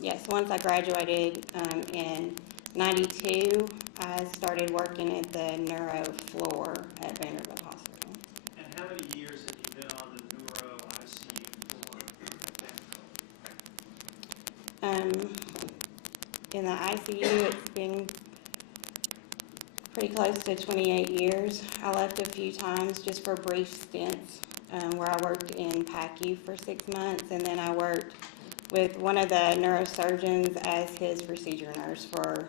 Yes, once I graduated in '92, I started working at the neuro floor at Vanderbilt Hospital. And how many years have you been on the neuro ICU floor at Vanderbilt? In the ICU, it's been pretty close to 28 years. I left a few times just for brief stints where I worked in PACU for 6 months, and then I worked with one of the neurosurgeons as his procedure nurse for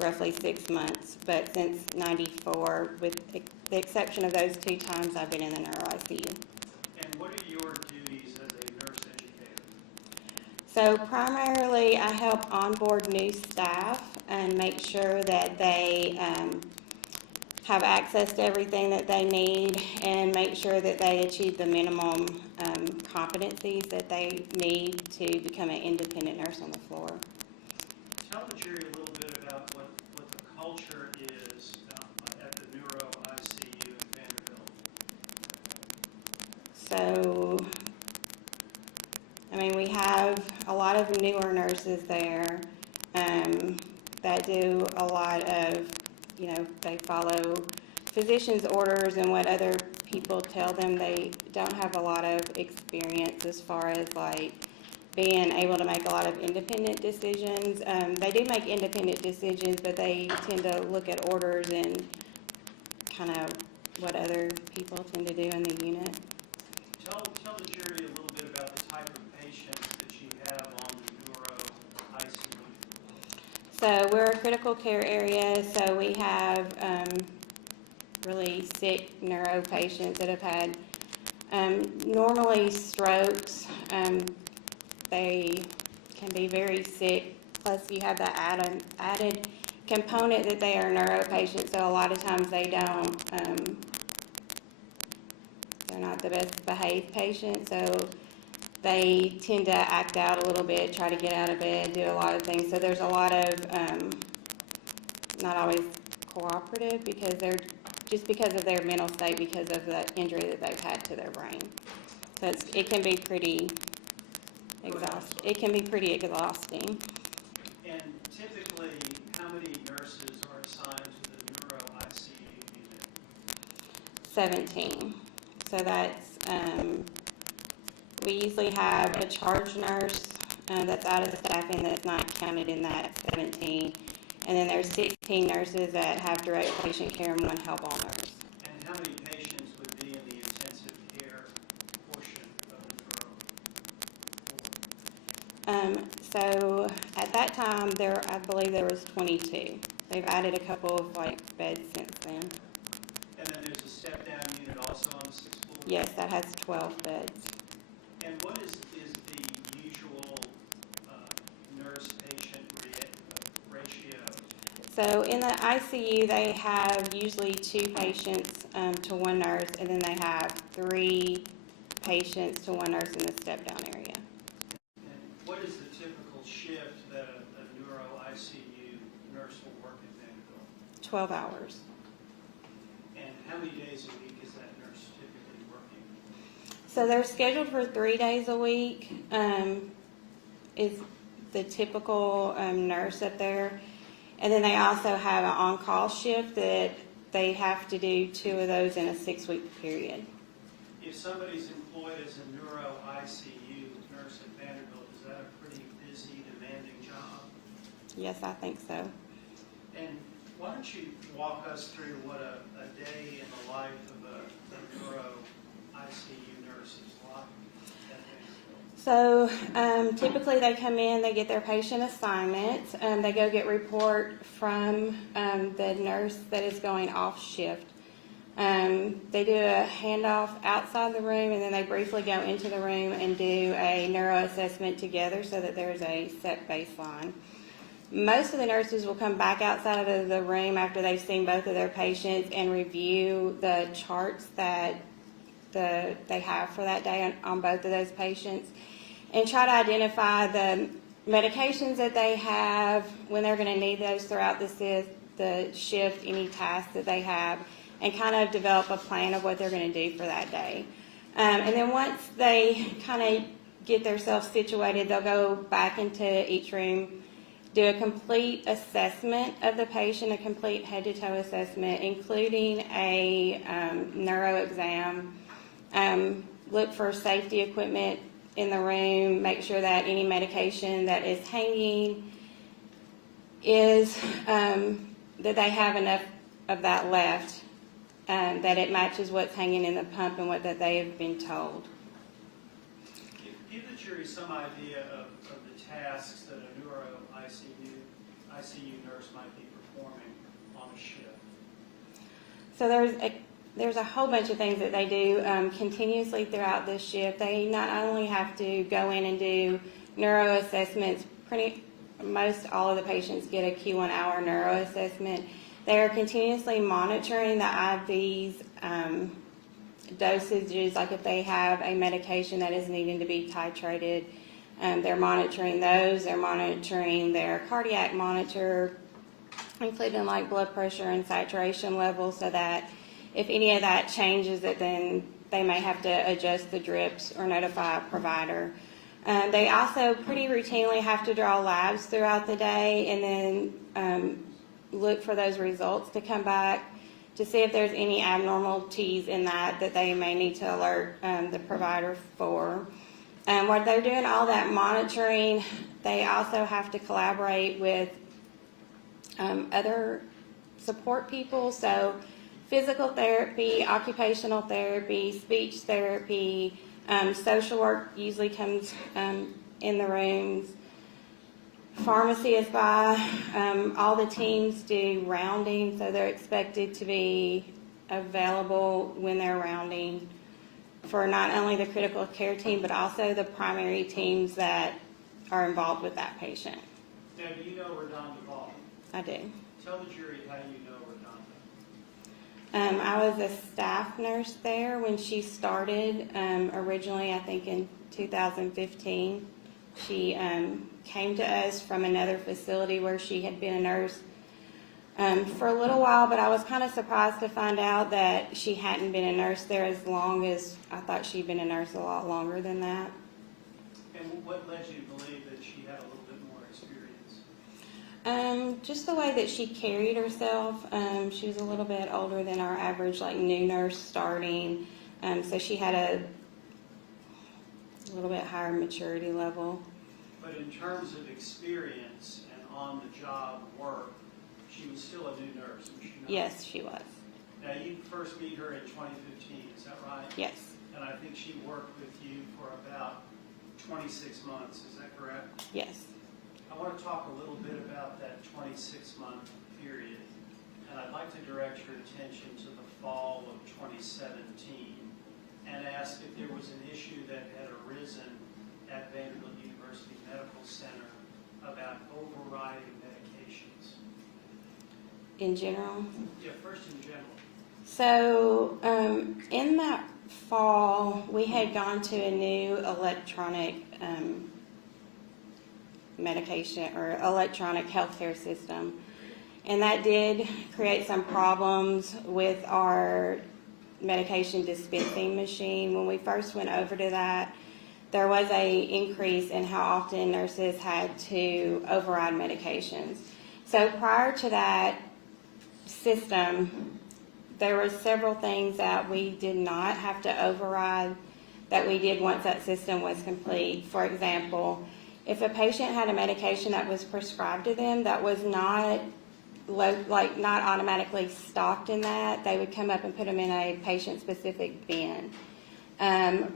roughly 6 months. But since '94, with the exception of those 2 times, I've been in the neuro ICU. And what are your duties as a nurse educator? So primarily, I help onboard new staff and make sure that they have access to everything that they need and make sure that they achieve the minimum competencies that they need to become an independent nurse on the floor. Tell the jury a little bit about what the culture is at the neuro ICU in Vanderbilt. So, I mean, we have a lot of newer nurses there that do a lot of, they follow physicians' orders and what other people tell them. They don't have a lot of experience as far as like being able to make a lot of independent decisions. They do make independent decisions, but they tend to look at orders and kind of what other people tend to do in the unit. Tell the jury a little bit about the type of patients that you have on the neuro ICU. So we're a critical care area, so we have really sick neuro patients that have had normally strokes. They can be very sick, plus you have the added component that they are neuro patients, so a lot of times they don't, they're not the best behaved patient, so they tend to act out a little bit, try to get out of bed, do a lot of things. So there's a lot of not always cooperative because of their mental state, because of the injury that they've had to their brain. So it can be pretty exhausting. It can be pretty exhausting. And typically, how many nurses are assigned to the neuro ICU unit? 17. So that's we usually have a charge nurse that's out of the staffing that's not counted in that 17. And then there's 16 nurses that have direct patient care and 1 help all nurse. And how many patients would be in the intensive care portion of the neuro? So at that time, I believe there was 22. They've added a couple of beds since then. And then there's a step-down unit also on the 6th floor? Yes, that has 12 beds. And what is the usual nurse-patient ratio? So in the ICU, they have usually 2 patients to 1 nurse, and then they have 3 patients to 1 nurse in the step-down area. And what is the typical shift that a neuro ICU nurse will work at Vanderbilt? 12 hours. And how many days a week is that nurse typically working? So they're scheduled for 3 days a week, is the typical nurse up there. And then they also have an on-call shift that they have to do 2 of those in a 6-week period. If somebody's employed as a neuro ICU nurse at Vanderbilt, is that a pretty busy, demanding job? Yes, I think so. And why don't you walk us through what a day in the life of a neuro ICU nurse is like at Vanderbilt? So typically they come in, they get their patient assignment, they go get report from the nurse that is going off shift. They do a handoff outside the room, and then they briefly go into the room and do a neuro assessment together so that there's a set baseline. Most of the nurses will come back outside of the room after they've seen both of their patients and review the charts that they have for that day on both of those patients, and try to identify the medications that they have, when they're going to need those throughout the shift, any tasks that they have, and kind of develop a plan of what they're going to do for that day. And then once they kind of get themselves situated, they'll go back into each room, do a complete assessment of the patient, a complete head-to-toe assessment, including a neuro exam, look for safety equipment in the room, make sure that any medication that is hanging is, that they have enough of that left, that it matches what's hanging in the pump and what that they have been told. Give the jury some idea of the tasks that a neuro ICU nurse might be performing on a shift. So there's a whole bunch of things that they do continuously throughout this shift. They not only have to go in and do neuro assessments, most all of the patients get a Q1 hour neuro assessment. They are continuously monitoring the IVs dosages, like if they have a medication that is needing to be titrated, they're monitoring those. They're monitoring their cardiac monitor, including like blood pressure and saturation levels, so that if any of that changes, that then they may have to adjust the drips or notify a provider. They also pretty routinely have to draw labs throughout the day and then look for those results to come back to see if there's any abnormalities in that they may need to alert the provider for. While they're doing all that monitoring, they also have to collaborate with other support people, so physical therapy, occupational therapy, speech therapy, social work usually comes in the rooms. Pharmacy is by. All the teams do rounding, so they're expected to be available when they're rounding for not only the critical care team, but also the primary teams that are involved with that patient. Now, do you know RaDonda Vaught? I do. Tell the jury how you know RaDonda. I was a staff nurse there when she started, originally I think in 2015. She came to us from another facility where she had been a nurse for a little while, but I was kind of surprised to find out that she hadn't been a nurse there as long as I thought she'd been a nurse a lot longer than that. And what led you to believe that she had a little bit more experience? Just the way that she carried herself. She was a little bit older than our average, like, new nurse starting, so she had a little bit higher maturity level. But in terms of experience and on-the-job work, she was still a new nurse, was she not? Yes, she was. Now, you first meet her in 2015, is that right? Yes. And I think she worked with you for about 26 months, is that correct? Yes. I want to talk a little bit about that 26-month period, and I'd like to direct your attention to the fall of 2017 and ask if there was an issue that had arisen at Vanderbilt University Medical Center about overriding medications. In general? Yeah, first in general. So, in that fall, we had gone to a new electronic medication or electronic healthcare system, and that did create some problems with our medication dispensing machine. When we first went over to that, there was a increase in how often nurses had to override medications. So prior to that system, there were several things that we did not have to override that we did once that system was complete. For example, if a patient had a medication that was prescribed to them that was not not automatically stocked in that, they would come up and put them in a patient-specific bin.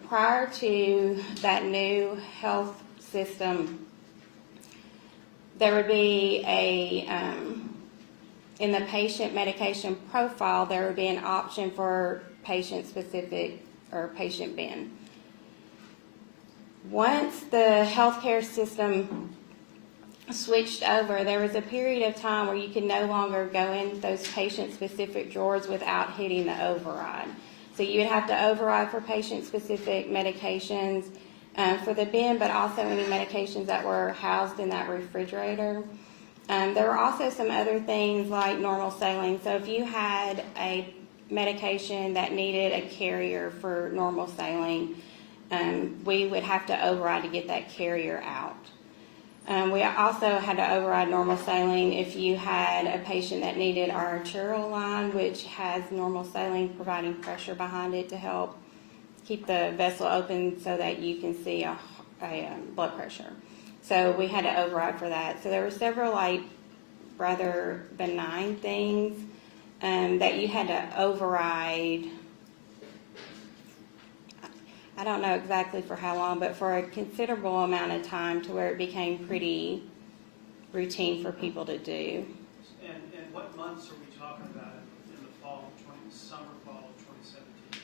Prior to that new health system, there would be in the patient medication profile, there would be an option for patient-specific or patient bin. Once the healthcare system switched over, there was a period of time where you could no longer go in those patient-specific drawers without hitting the override. So you would have to override for patient-specific medications for the bin, but also any medications that were housed in that refrigerator. There were also some other things like normal saline. So if you had a medication that needed a carrier for normal saline, we would have to override to get that carrier out. We also had to override normal saline if you had a patient that needed our arterial line, which has normal saline providing pressure behind it to help keep the vessel open so that you can see a blood pressure. So we had to override for that. So there were several rather benign things that you had to override. I don't know exactly for how long, but for a considerable amount of time to where it became pretty routine for people to do. And what months are we talking about in the fall of summer, fall of 2017?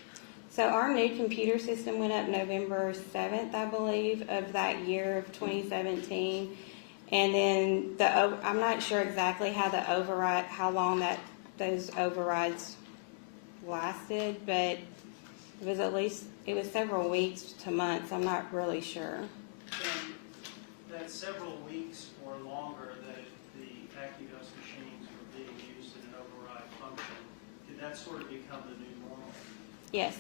So our new computer system went up November 7th, I believe, of that year of 2017. And then I'm not sure exactly how long those overrides lasted, but it was several weeks to months. I'm not really sure. And that several weeks or longer that the AccuDose machines were being used in an override function, did that sort of become the new normal? Yes.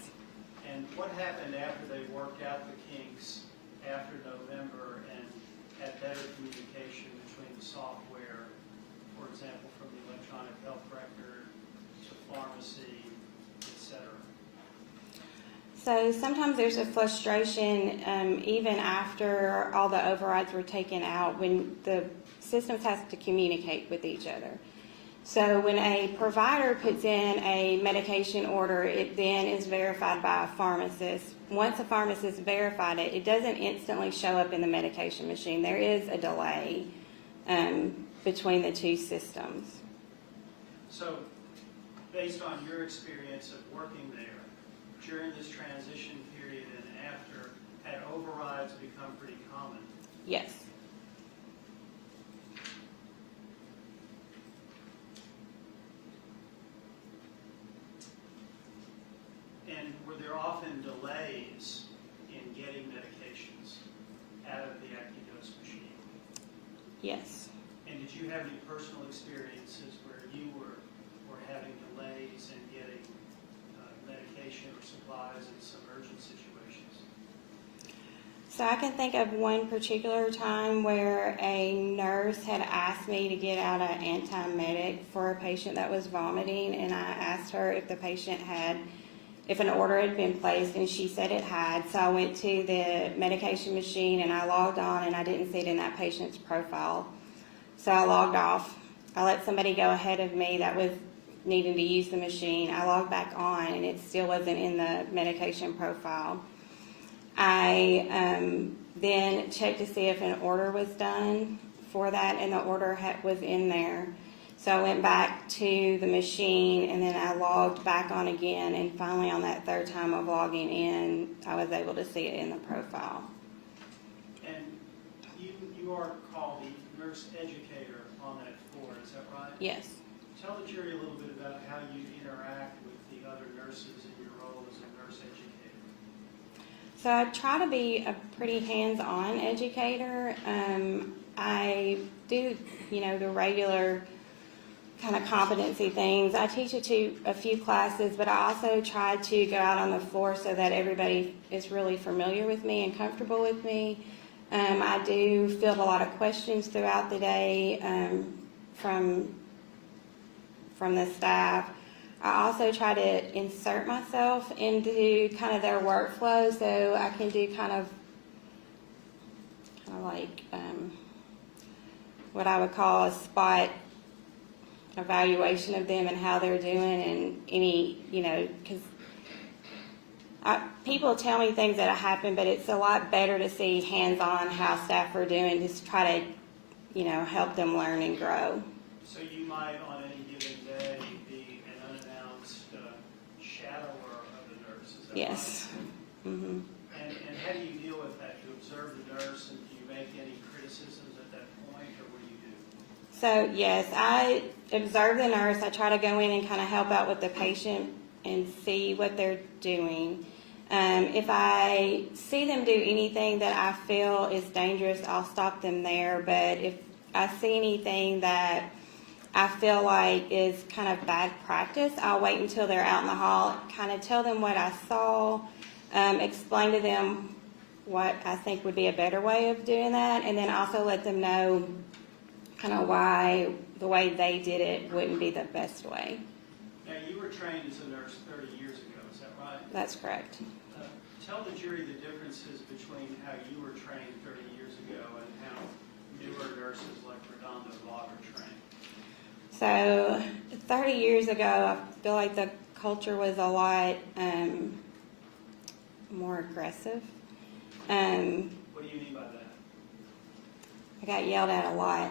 And what happened after they worked out the kinks after November and had better communication between the software, for example, from the electronic health record to pharmacy, et cetera? So sometimes there's a frustration even after all the overrides were taken out when the systems have to communicate with each other. So when a provider puts in a medication order, it then is verified by a pharmacist. Once a pharmacist verified it, it doesn't instantly show up in the medication machine. There is a delay between the two systems. So based on your experience of working there, during this transition period and after, had overrides become pretty common? Yes. And were there often delays in getting medications out of the AccuDose machine? Yes. And did you have any personal experiences where you were having delays in getting medication or supplies in some urgent situations? So I can think of one particular time where a nurse had asked me to get out an antiemetic for a patient that was vomiting, and I asked her if an order had been placed, and she said it had. So I went to the medication machine and I logged on, and I didn't see it in that patient's profile. So I logged off. I let somebody go ahead of me that was needing to use the machine. I logged back on, and it still wasn't in the medication profile. I then checked to see if an order was done for that, and the order was in there. So I went back to the machine, and then I logged back on again, and finally on that third time of logging in, I was able to see it in the profile. And you are called the nurse educator on that floor, is that right? Yes. Tell the jury a little bit about how you interact with the other nurses in your role as a nurse educator. So I try to be a pretty hands-on educator. I do, the regular kind of competency things. I teach it to a few classes, but I also try to go out on the floor so that everybody is really familiar with me and comfortable with me. I do field a lot of questions throughout the day from the staff. I also try to insert myself into kind of their workflow so I can do kind of like what I would call a spot evaluation of them and how they're doing, and any, because people tell me things that have happened, but it's a lot better to see hands-on how staff are doing, just try to, help them learn and grow. So you might, on any given day, be an unannounced shadower of the nurse, is that Yes. right? Mm-hmm. And how do you deal with that? Do you observe the nurse, and do you make any criticisms at that point, or what do you do? So, yes, I observe the nurse. I try to go in and kind of help out with the patient and see what they're doing. If I see them do anything that I feel is dangerous, I'll stop them there. But if I see anything that I feel like is kind of bad practice, I'll wait until they're out in the hall, kind of tell them what I saw, explain to them what I think would be a better way of doing that, and then also let them know kind of why the way they did it wouldn't be the best way. Now, you were trained as a nurse 30 years ago, is that right? That's correct. Tell the jury the differences between how you were trained 30 years ago and how newer nurses like RaDonda and Vaught are trained. So 30 years ago, I feel like the culture was a lot more aggressive. What do you mean by that? I got yelled at a lot.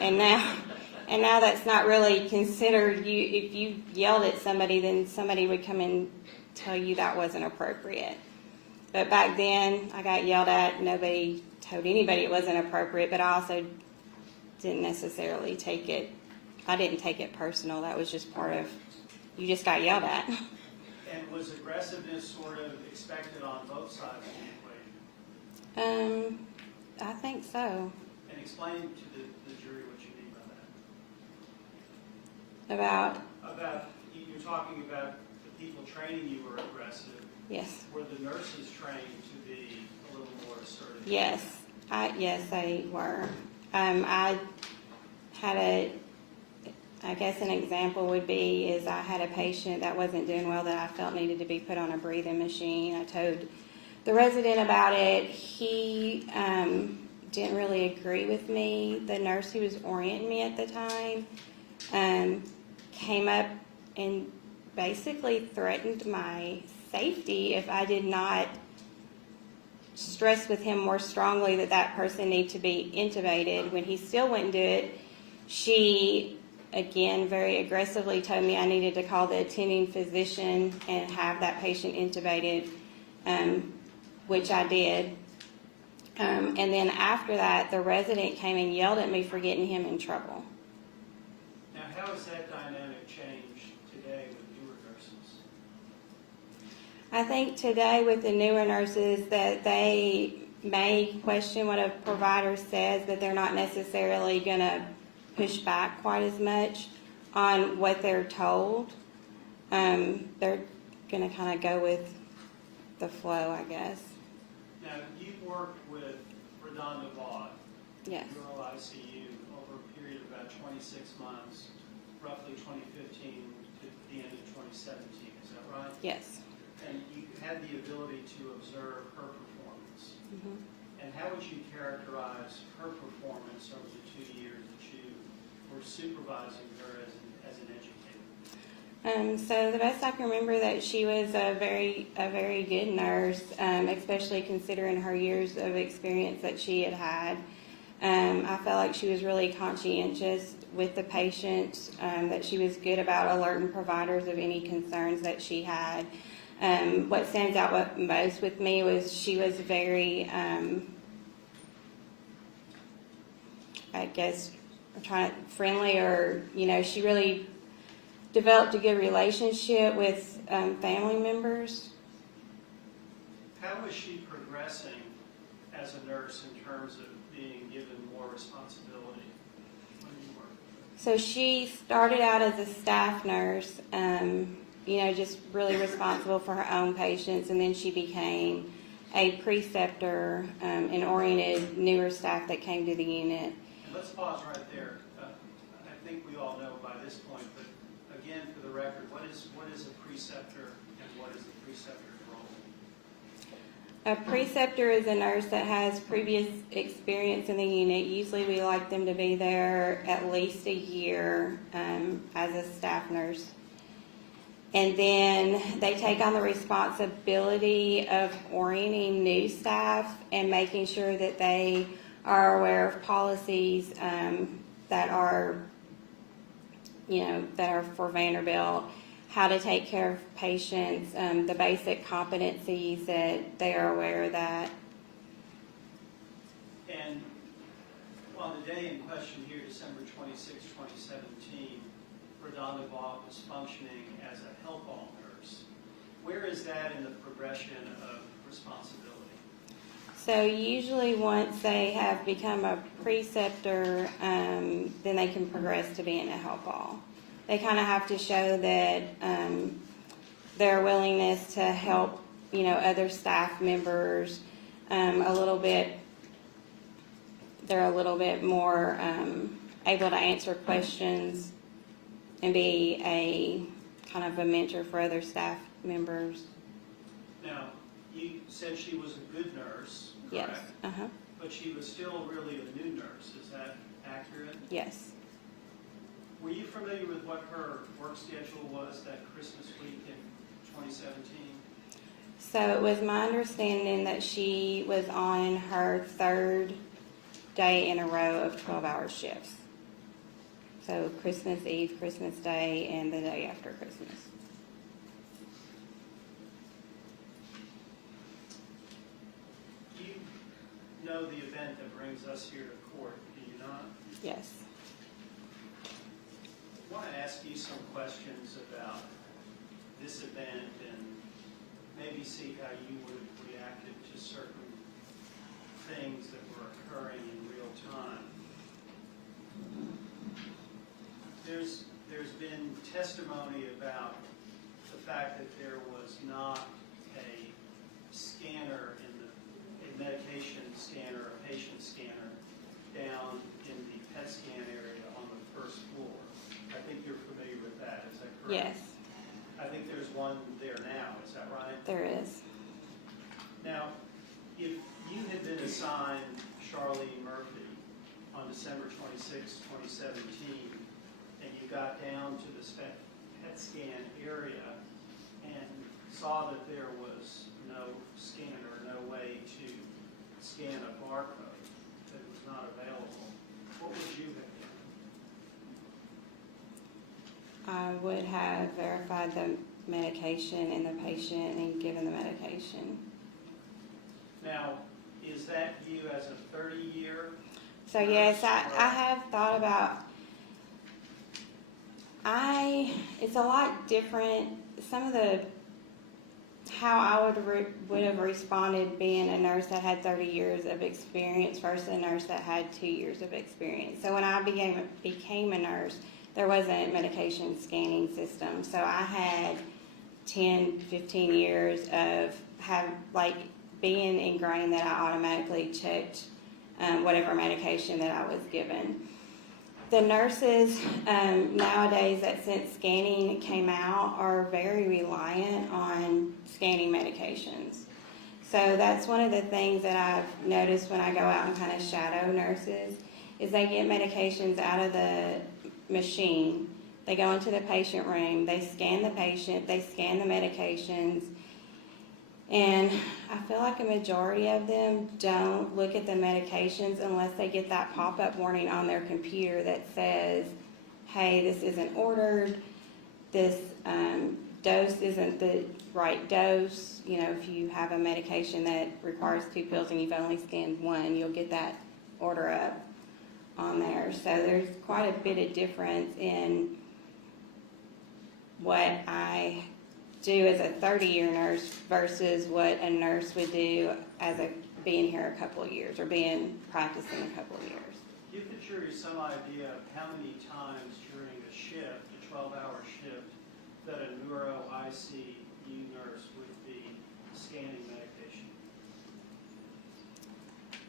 And now that's not really considered. If you yelled at somebody, then somebody would come and tell you that wasn't appropriate. But back then, I got yelled at. Nobody told anybody it wasn't appropriate, but I also didn't necessarily take it. I didn't take it personal. That was just part of, you just got yelled at. And was aggressiveness sort of expected on both sides of the equation? I think so. And explain to the jury what you mean by that. About, You're talking about the people training you were aggressive. yes. Were the nurses trained to be a little more assertive? Yes, yes, they were. I had I guess an example would be is I had a patient that wasn't doing well that I felt needed to be put on a breathing machine. I told the resident about it. He didn't really agree with me. The nurse who was orienting me at the time came up and basically threatened my safety if I did not stress with him more strongly that that person needed to be intubated. When he still wouldn't do it, she again very aggressively told me I needed to call the attending physician and have that patient intubated, which I did. And then after that, the resident came and yelled at me for getting him in trouble. Now, how has that dynamic changed today with newer nurses? I think today with the newer nurses that they may question what a provider says, but they're not necessarily going to push back quite as much on what they're told. They're going to kind of go with the flow, I guess. Now, you've worked with RaDonda Vaught, Yes. rural ICU, over a period of about 26 months, roughly 2015 to the end of 2017, is that right? Yes. And you had the ability to observe her performance. Mm-hmm. And how would you characterize her performance over the 2 years that you were supervising her as an educator? So the best I can remember that she was a very good nurse, especially considering her years of experience that she had had. I felt like she was really conscientious with the patients, that she was good about alerting providers of any concerns that she had. What stands out most with me was she was very, I guess, friendly, or, she really developed a good relationship with family members. How was she progressing as a nurse in terms of being given more responsibility when you worked with her? So she started out as a staff nurse, just really responsible for her own patients, and then she became a preceptor and oriented newer staff that came to the unit. And let's pause right there. I think we all know by this point, but again, for the record, what is a preceptor and what is the preceptor's role? A preceptor is a nurse that has previous experience in the unit. Usually we like them to be there at least a year as a staff nurse. And then they take on the responsibility of orienting new staff and making sure that they are aware of policies that are for Vanderbilt, how to take care of patients, the basic competencies that they are aware of that. And on the day in question here, December 26, 2017, RaDonda Vaught was functioning as a help all nurse. Where is that in the progression of responsibility? So usually once they have become a preceptor, then they can progress to being a help all. They kind of have to show that their willingness to help other staff members a little bit. They're a little bit more able to answer questions and be a kind of a mentor for other staff members. Now, you said she was a good nurse, Yes. correct? But she was still really a new nurse. Is that accurate? Yes. Were you familiar with what her work schedule was that Christmas week in 2017? So it was my understanding that she was on her third day in a row of 12-hour shifts. So Christmas Eve, Christmas Day, and the day after Christmas. You know the event that brings us here to court, do you not? Yes. I want to ask you some questions about this event and maybe see how you would have reacted to certain things that were occurring in real time. There's been testimony about the fact that there was not a scanner a medication scanner, a patient scanner down in the PET scan area on the first floor. I think you're familiar with that, is that correct? Yes, I think there's one there now, is that right? there is. Now, if you had been assigned Charlene Murphy on December 26, 2017, and you got down to the PET scan area and saw that there was no scanner, no way to scan a barcode that was not available, what would you have done? I would have verified the medication and the patient and given the medication. Now, is that you as a 30-year? So yes, I have thought about, it's a lot different, some of the, how I would have responded being a nurse that had 30 years of experience versus a nurse that had 2 years of experience. So when I became a nurse, there wasn't medication scanning system. So I had 10, 15 years of being ingrained that I automatically checked whatever medication that I was given. The nurses nowadays that since scanning came out are very reliant on scanning medications. So that's one of the things that I've noticed when I go out and kind of shadow nurses is they get medications out of the machine. They go into the patient room, they scan the patient, they scan the medications, and I feel like a majority of them don't look at the medications unless they get that pop-up warning on their computer that says, hey, this isn't ordered, this dose isn't the right dose. If you have a medication that requires 2 pills and you've only scanned 1, you'll get that order up on there. So there's quite a bit of difference in what I do as a 30-year nurse versus what a nurse would do as being here a couple of years or practicing a couple of years. You could sure you some idea of how many times during a shift, a 12-hour shift, that a neuro ICU nurse would be scanning medication.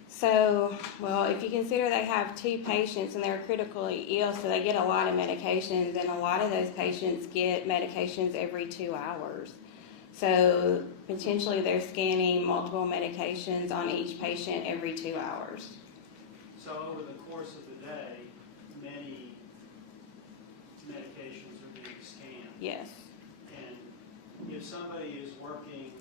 So, well, if you consider they have 2 patients and they're critically ill, so they get a lot of medications, and a lot of those patients get medications every 2 hours. So potentially they're scanning multiple medications on each patient every 2 hours. So over the course of the day, many medications are being scanned. Yes. And if somebody is working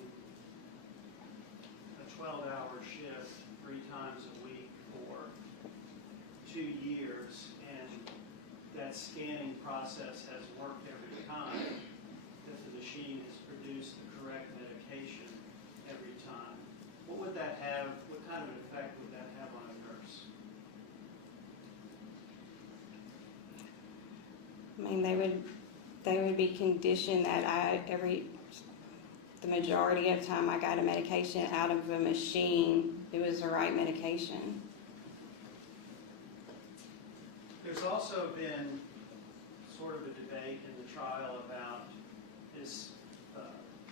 a 12-hour shift 3 times a week for 2 years, and that scanning process has worked every time, that the machine has produced the correct medication every time, what would that have, what kind of an effect would that have on a nurse? I mean, they would be conditioned that the majority of time I got a medication out of a machine, it was the right medication. There's also been sort of a debate in the trial about this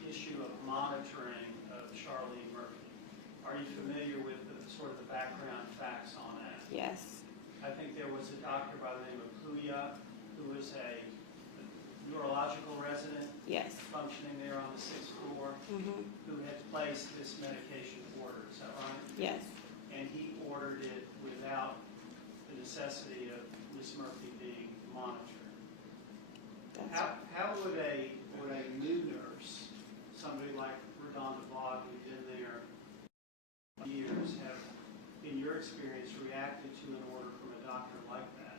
issue of monitoring of Charlene Murphy. Are you familiar with the sort of the background facts on that? Yes. I think there was a doctor by the name of Puya, who was a neurological resident Yes. functioning there on the 6th floor, who had placed this medication order. Is that right? Yes. And he ordered it without the necessity of Ms. Murphy being monitored. How would a new nurse, somebody like RaDonda Vaught, who's been there years, have, in your experience, reacted to an order from a doctor like that?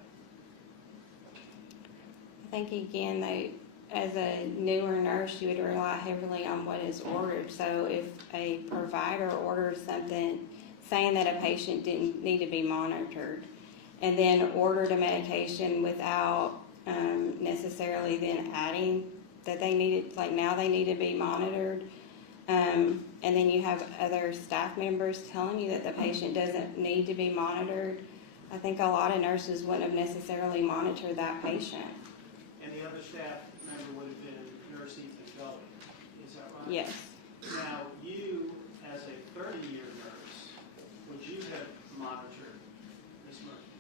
I think again, as a newer nurse, you would rely heavily on what is ordered. So if a provider orders something saying that a patient didn't need to be monitored, and then ordered a medication without necessarily then adding that they needed, like now they need to be monitored, and then you have other staff members telling you that the patient doesn't need to be monitored, I think a lot of nurses wouldn't have necessarily monitored that patient. And the other staff member would have been Nurse Ethan Gully. Is that right? Yes. Now, you, as a 30-year nurse, would you have monitored Ms. Murphy?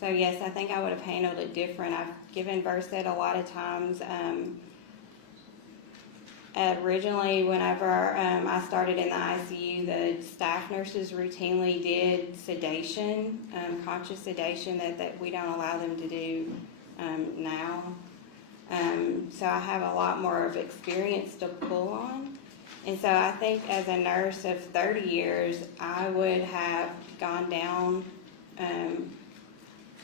So yes, I think I would have handled it different. I've given Versed a lot of times. Originally, whenever I started in the ICU, the staff nurses routinely did sedation, conscious sedation that we don't allow them to do now. So I have a lot more of experience to pull on. And so I think as a nurse of 30 years, I would have gone down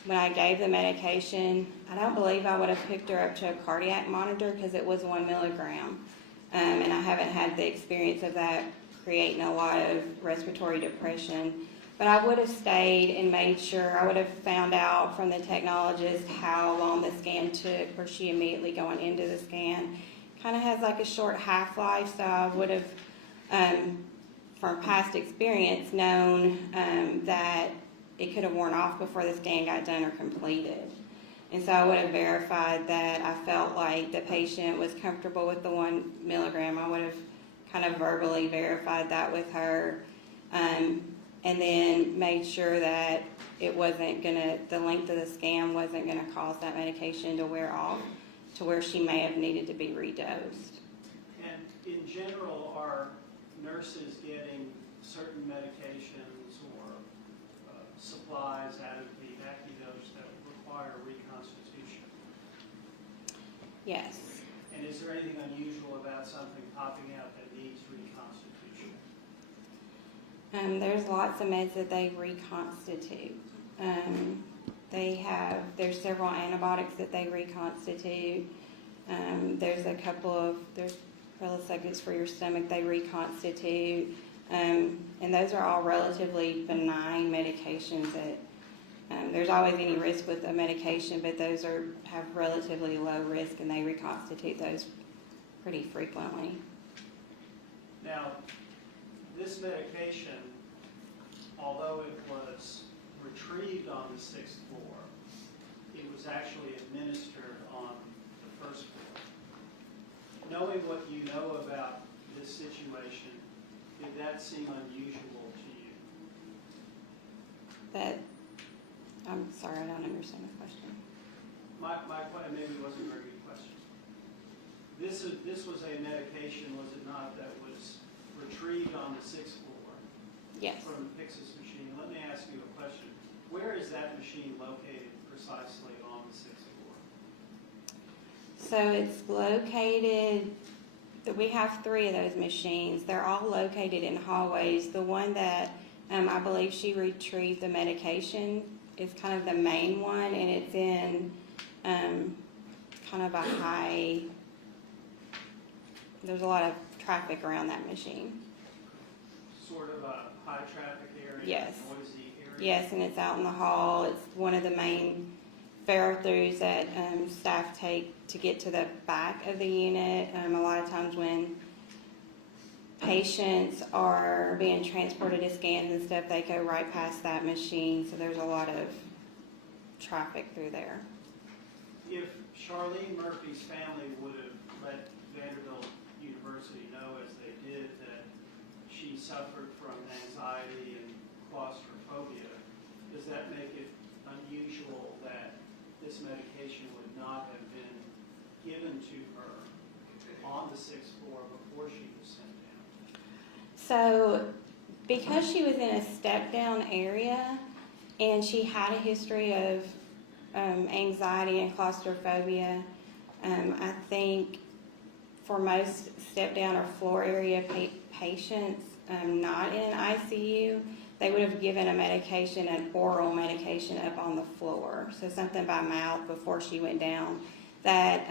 when I gave the medication. I don't believe I would have picked her up to a cardiac monitor because it was 1 milligram. And I haven't had the experience of that creating a lot of respiratory depression. But I would have stayed and made sure, I would have found out from the technologist how long the scan took, or she immediately going into the scan. Kind of has like a short half-life, so I would have, from past experience, known that it could have worn off before the scan got done or completed. And so I would have verified that I felt like the patient was comfortable with the 1 milligram. I would have kind of verbally verified that with her, and then made sure that it wasn't gonna, the length of the scan wasn't gonna cause that medication to wear off to where she may have needed to be redosed. And in general, are nurses getting certain medications or supplies out of the dose that require reconstitution? Yes. And is there anything unusual about something popping out that needs reconstitution? There's lots of meds that they reconstitute. There's several antibiotics that they reconstitute. There's a couple of, there's Prilisex for your stomach they reconstitute. And those are all relatively benign medications that there's always any risk with a medication, but those have relatively low risk, and they reconstitute those pretty frequently. Now, this medication, although it was retrieved on the 6th floor, it was actually administered on the 1st floor. Knowing what you know about this situation, did that seem unusual to you? I'm sorry, I don't understand the question. My question maybe wasn't a very good question. This was a medication, was it not, that was retrieved on the 6th floor? Yes. From the Pyxis machine. Let me ask you a question. Where is that machine located precisely on the 6th floor? So it's located, we have 3 of those machines. They're all located in hallways. The one that I believe she retrieved the medication is kind of the main one, and it's in kind of a high, there's a lot of traffic around that machine. Sort of a high traffic area? Yes. Noisy area? Yes, and it's out in the hall. It's one of the main ferry-throughs that staff take to get to the back of the unit. A lot of times when patients are being transported to scans and stuff, they go right past that machine, so there's a lot of traffic through there. If Charlene Murphy's family would have let Vanderbilt University know, as they did, suffered from anxiety and claustrophobia, does that make it unusual that this medication would not have been given to her on the 6th floor before she was sent down? So, because she was in a step-down area and she had a history of anxiety and claustrophobia, I think for most step-down or floor area patients not in an ICU, they would have given a medication, an oral medication up on the floor. So something by mouth before she went down that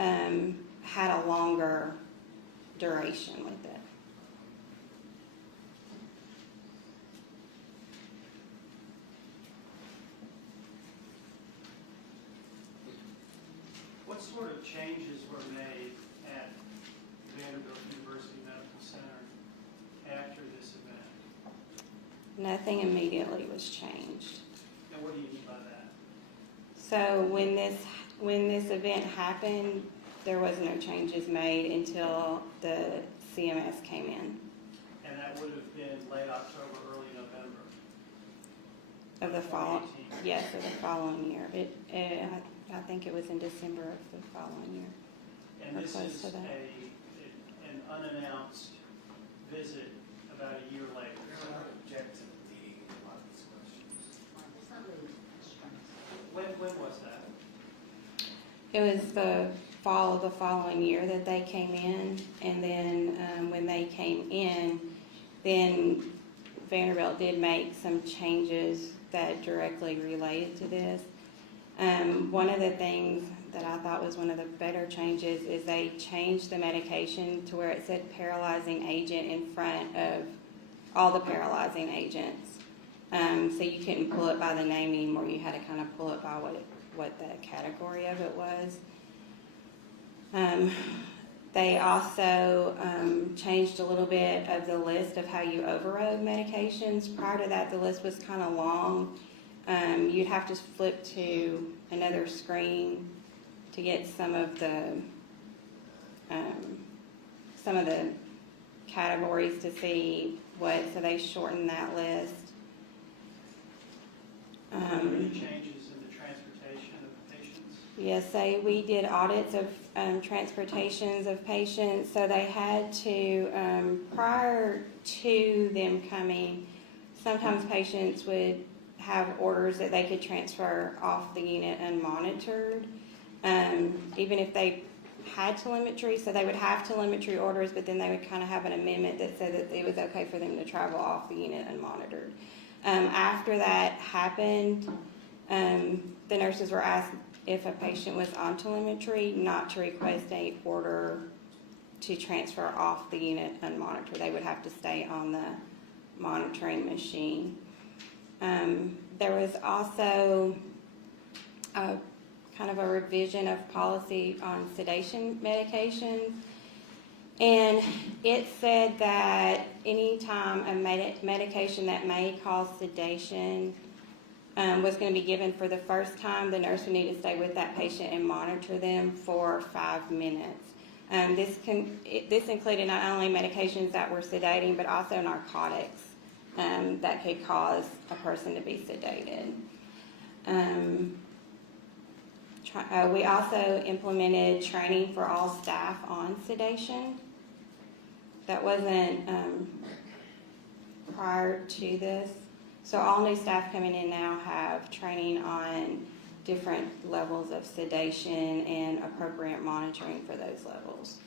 had a longer duration with it. What sort of changes were made at Vanderbilt University Medical Center after this event? Nothing immediately was changed. And what do you mean by that? So when this event happened, there was no changes made until the CMS came in. And that would have been late October, early November? Of the fall, 2018. yes, of the following year. I think it was in December of the following year. And or this close is to that. an unannounced visit about a year later? I would object to leading a lot of these questions. When was that? It was the fall of the following year that they came in, and then when they came in, then Vanderbilt did make some changes that directly related to this. One of the things that I thought was one of the better changes is they changed the medication to where it said paralyzing agent in front of all the paralyzing agents. So you couldn't pull it by the name anymore. You had to kind of pull it by what the category of it was. They also changed a little bit of the list of how you overrode medications. Prior to that, the list was kind of long. You'd have to flip to another screen to get some of the categories to see what. So they shortened that list. Were there any changes in the transportation of patients? Yes, we did audits of transportations of patients. So they had to, prior to them coming, sometimes patients would have orders that they could transfer off the unit unmonitored, even if they had telemetry. So they would have telemetry orders, but then they would kind of have an amendment that said that it was okay for them to travel off the unit unmonitored. After that happened, the nurses were asked if a patient was on telemetry not to request an order to transfer off the unit unmonitored. They would have to stay on the monitoring machine. There was also a kind of a revision of policy on sedation medications. And it said that anytime a medication that may cause sedation was going to be given for the first time, the nurse would need to stay with that patient and monitor them for 5 minutes. This included not only medications that were sedating, but also narcotics that could cause a person to be sedated. We also implemented training for all staff on sedation. That wasn't prior to this. So all new staff coming in now have training on different levels of sedation and appropriate monitoring for those levels.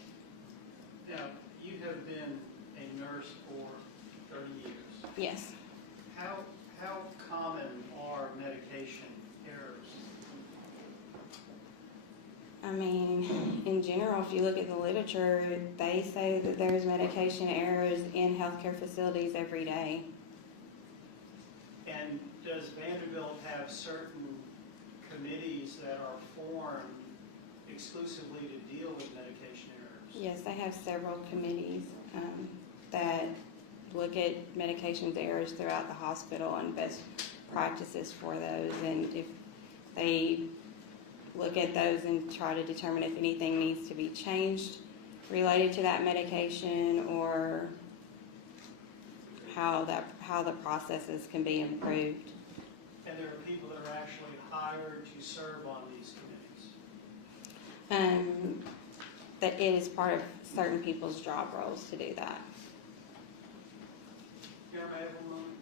Now, you have been a nurse for 30 years. Yes. How common are medication errors? I mean, in general, if you look at the literature, they say that there's medication errors in healthcare facilities every day. And does Vanderbilt have certain committees that are formed exclusively to deal with medication errors? Yes, they have several committees that look at medications errors throughout the hospital and best practices for those. And if they look at those and try to determine if anything needs to be changed related to that medication or how the processes can be improved. And there are people that are actually hired to serve on these committees. That it is part of certain people's job roles to do that. Mayor, may I have one moment?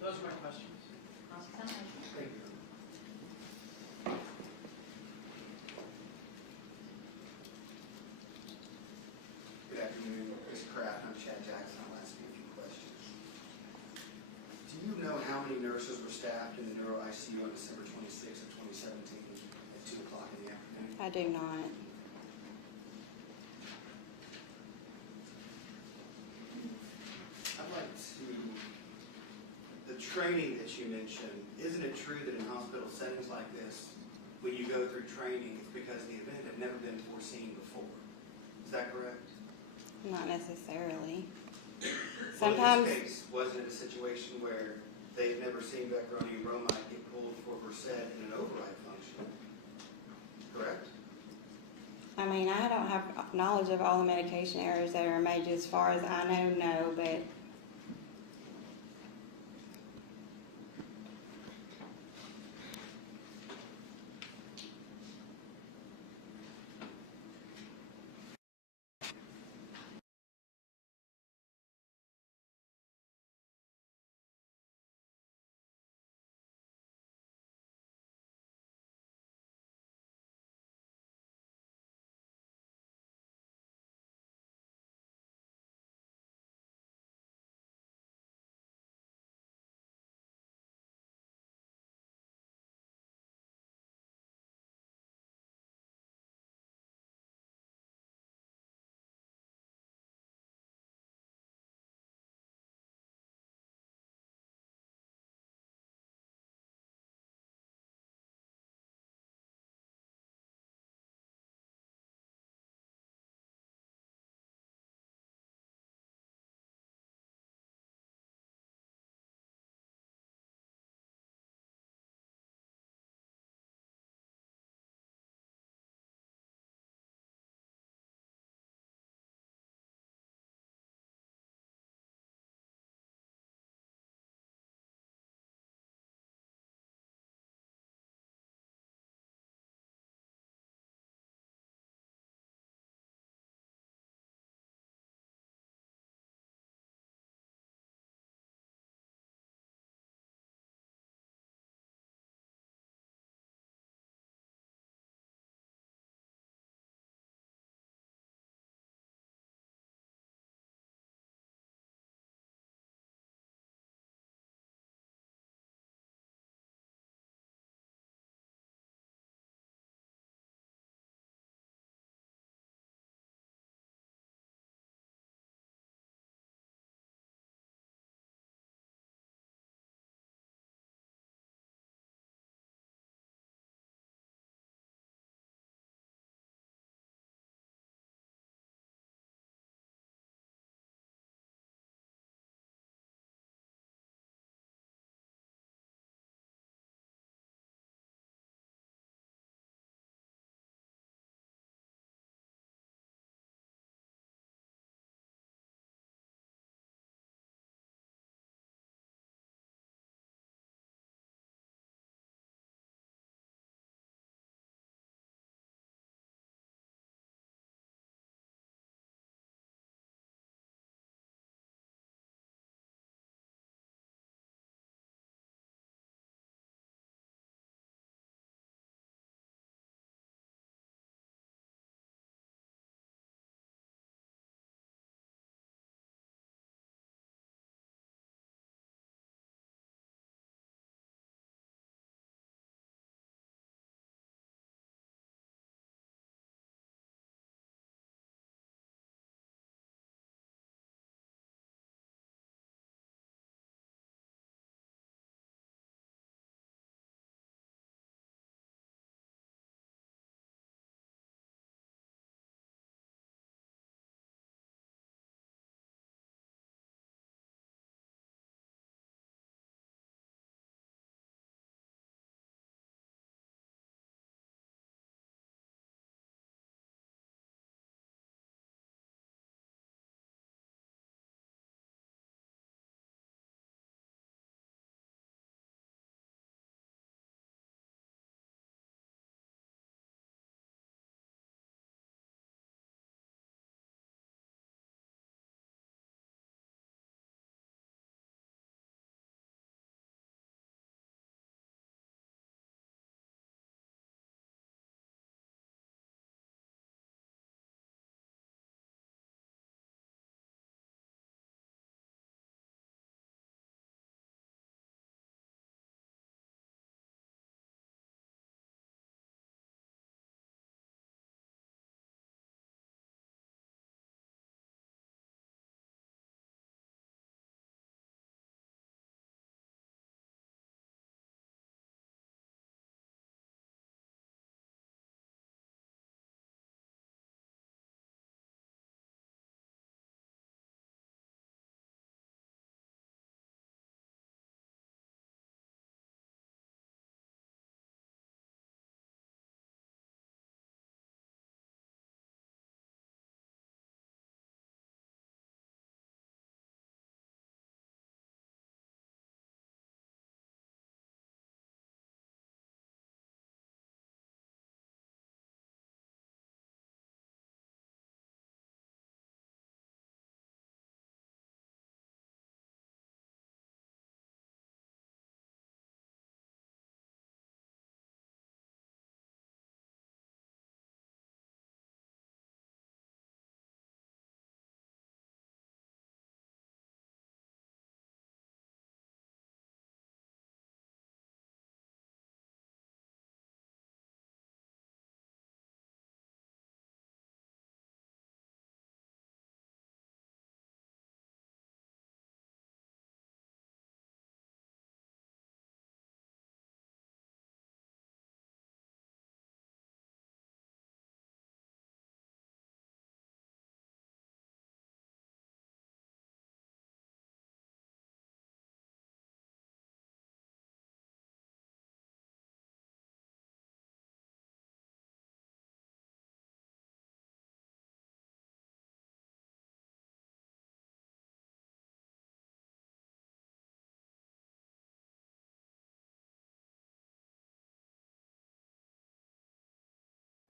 Those are my questions. Thank you. Good afternoon, Mr. Kraft. I'm Chad Jackson. I'll ask you a few questions. Do you know how many nurses were staffed in the neuro ICU on December 26th of 2017 at 2 o'clock in the afternoon? I do not. I'd like to, the training that you mentioned, isn't it true that in hospital settings like this, when you go through training, it's because the event had never been foreseen before? Is that correct? Not necessarily. Well, Sometimes, in this case, wasn't it a situation where they had never seen vecuronium bromide get pulled for Versed in an override function? Correct? I mean, I don't have knowledge of all the medication errors that are made. As far as I know, no, but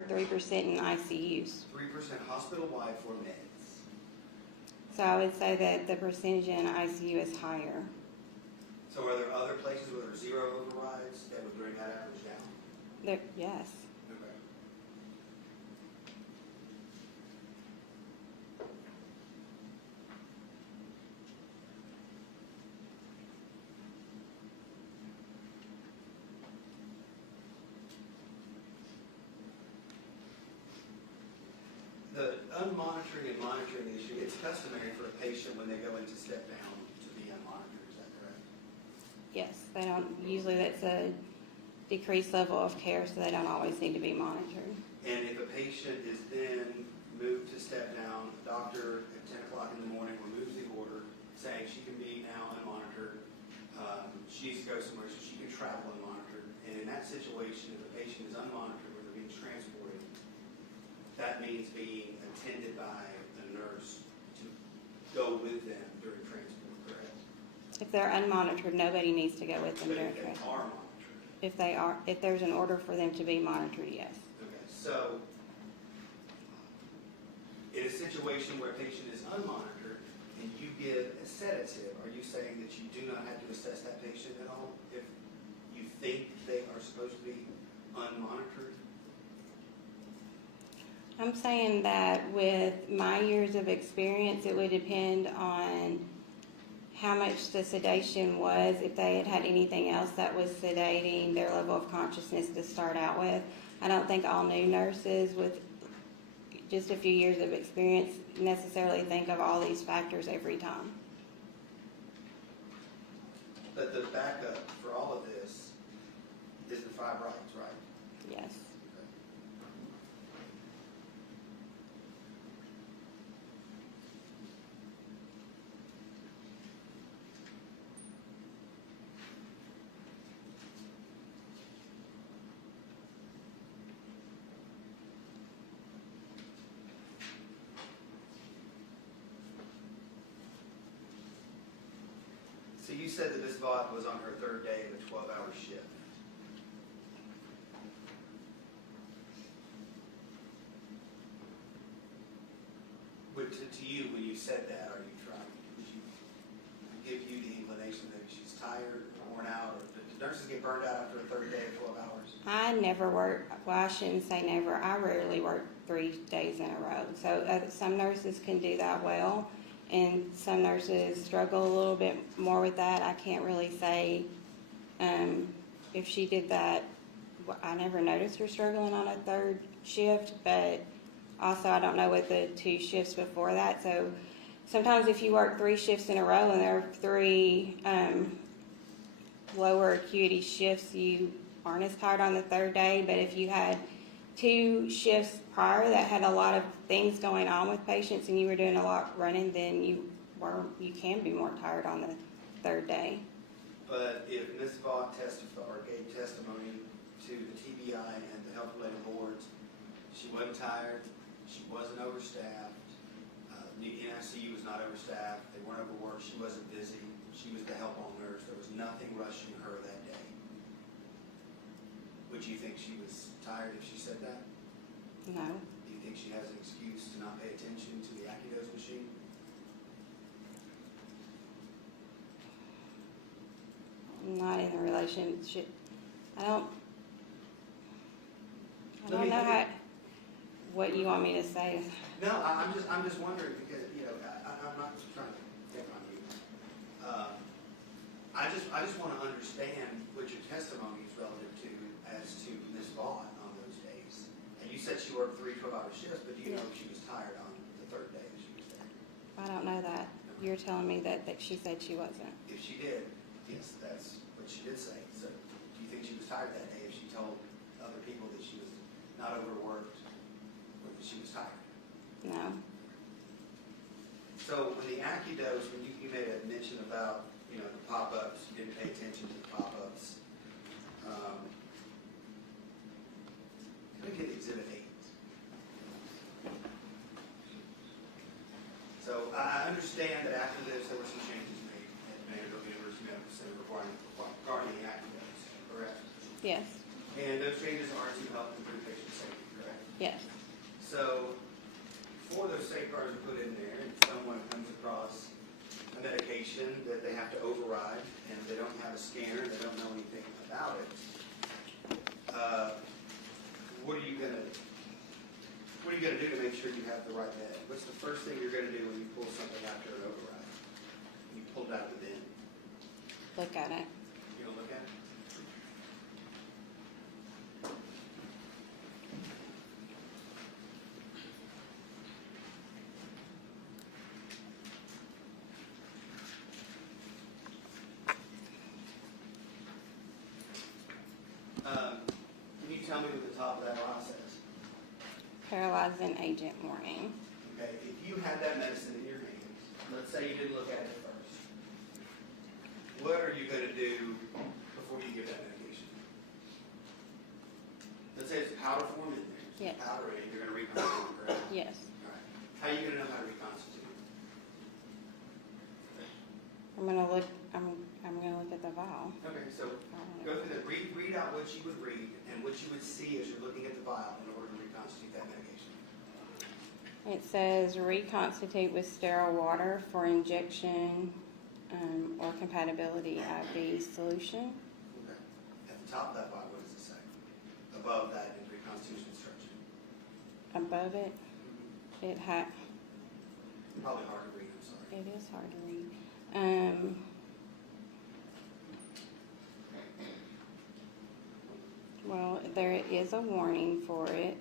3% in ICUs. 3% hospital-wide for meds. So I would say that the percentage in ICU is higher. So are there other places where there's zero overrides that would bring that average down? Yes. Okay. The unmonitoring and monitoring issue, it's customary for a patient when they go into step down to be unmonitored, is that correct? Yes, they don't, usually that's a decreased level of care, so they don't always need to be monitored. And if a patient is then moved to step down, the doctor at 10 o'clock in the morning removes the order saying she can be now unmonitored, she needs to go somewhere so she can travel unmonitored. And in that situation, if a patient is unmonitored or they're being transported, that means being attended by a nurse to go with them during transport, correct? If they're unmonitored, nobody needs to go with them But during if they transport. are monitored. If there's an order for them to be monitored, yes. Okay, so in a situation where a patient is unmonitored and you give a sedative, are you saying that you do not have to assess that patient at all if you think they are supposed to be unmonitored? I'm saying that with my years of experience, it would depend on how much the sedation was, if they had had anything else that was sedating their level of consciousness to start out with. I don't think all new nurses with just a few years of experience necessarily think of all these factors every time. But the backup for all of this is the 5 rights, right? Yes. So you said that Ms. Vaught was on her 3rd day of a 12-hour shift. To you, when you said that, are you trying, did you give you the inclination that she's tired, worn out, or did nurses get burned out after a 3rd day of 12 hours? I never work, well, I shouldn't say never, I rarely work 3 days in a row. So some nurses can do that well, and some nurses struggle a little bit more with that. I can't really say if she did that. I never noticed her struggling on a 3rd shift, but also I don't know what the 2 shifts before that. So sometimes if you work 3 shifts in a row and there are 3 lower acuity shifts, you aren't as tired on the 3rd day. But if you had 2 shifts prior that had a lot of things going on with patients and you were doing a lot running, then you can be more tired on the 3rd day. But if Ms. Vaught testified or gave testimony to the TBI and the health-related boards, she wasn't tired, she wasn't overstaffed, the NICU was not overstaffed, they weren't overworked, she wasn't busy, she was the help-on nurse, there was nothing rushing her that day. Would you think she was tired if she said that? No. Do you think she has an excuse to not pay attention to the Acudose machine? Not in the relationship. I don't Let me- know what you want me to say. No, I'm just wondering because I'm not trying to pick on you. I just want to understand what your testimony is relative to as to Ms. Vaught on those days. And you said she worked 3 12-hour shifts, but do you know if she was tired on the 3rd day that she was there? I don't know that. You're telling me that she said she wasn't. If she did, yes, that's what she did say. So do you think she was tired that day if she told other people that she was not overworked or that she was tired? No. So when the Acudose, when you made a mention about, the pop-ups, you didn't pay attention to the pop-ups. Can I get Exhibit 8? So I understand that after this, there were some changes made at Vanderbilt University Medical Center regarding the Acudose, correct? Yes. And those changes are to help improve patient safety, correct? Yes. So, before those safeguards are put in there, and someone comes across a medication that they have to override, and they don't have a scanner, they don't know anything about it, what are you gonna do to make sure you have the right med? What's the first thing you're gonna do when you pull something after an override? You pull it out of the bin. Look at it. You gonna look at it? Can you tell me what the top of that line says? Paralyzing agent warning. Okay, if you had that medicine in your hands, let's say you didn't look at it first, what are you going to do before you give that medication? Let's say it's powder form in there. It's Yes. powder, and you're going to reconstitute, correct? Yes. All right. How are you going to know how to reconstitute? I'm gonna look. I'm gonna look at the vial. Okay, so go through that. Read out what you would read and what you would see as you're looking at the vial in order to reconstitute that medication. It says reconstitute with sterile water for injection or compatibility IV solution. Okay. At the top of that vial, what does it say? Above that in reconstitution instruction. Above it, it had. Probably hard to read, I'm sorry. It is hard to read. Well, there is a warning for it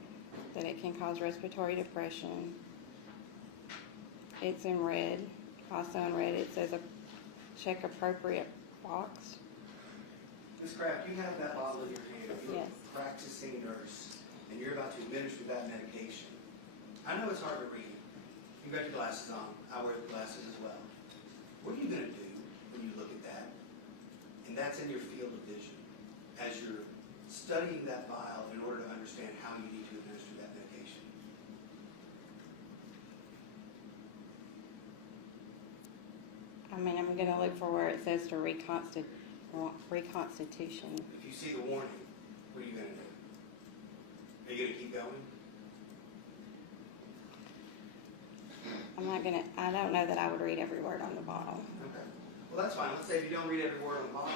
that it can cause respiratory depression. It's in red. Also in red, it says a check appropriate box. Ms. Kraft, you have that bottle in your hand. You're Yes. a practicing nurse, and you're about to administer that medication. I know it's hard to read. You've got your glasses on. I wear the glasses as well. What are you going to do when you look at that? And that's in your field of vision. As you're studying that vial in order to understand how you need to administer that medication. I mean, I'm going to look for where it says to reconstitution. If you see the warning, what are you going to do? Are you going to keep going? I'm not going to, I don't know that I would read every word on the bottle. Okay. Well, that's fine. Let's say if you don't read every word on the bottle,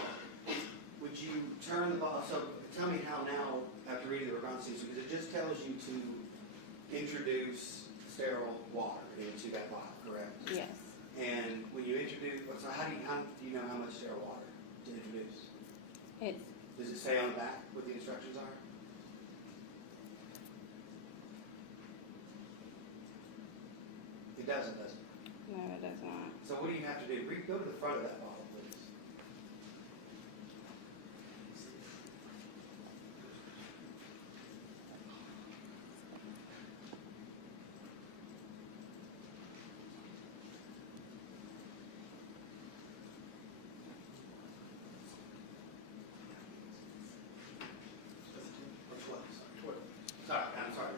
would you turn the bottle? So tell me how now, after reading the reconstitution, because it just tells you to introduce sterile water into that bottle, correct? Yes. And when you introduce, so how do you know how much sterile water to introduce? It's, Does it say on the back what the instructions are? It doesn't, does it? no, it does not. So what do you have to do? Go to the front of that bottle, please. Sorry, I'm sorry.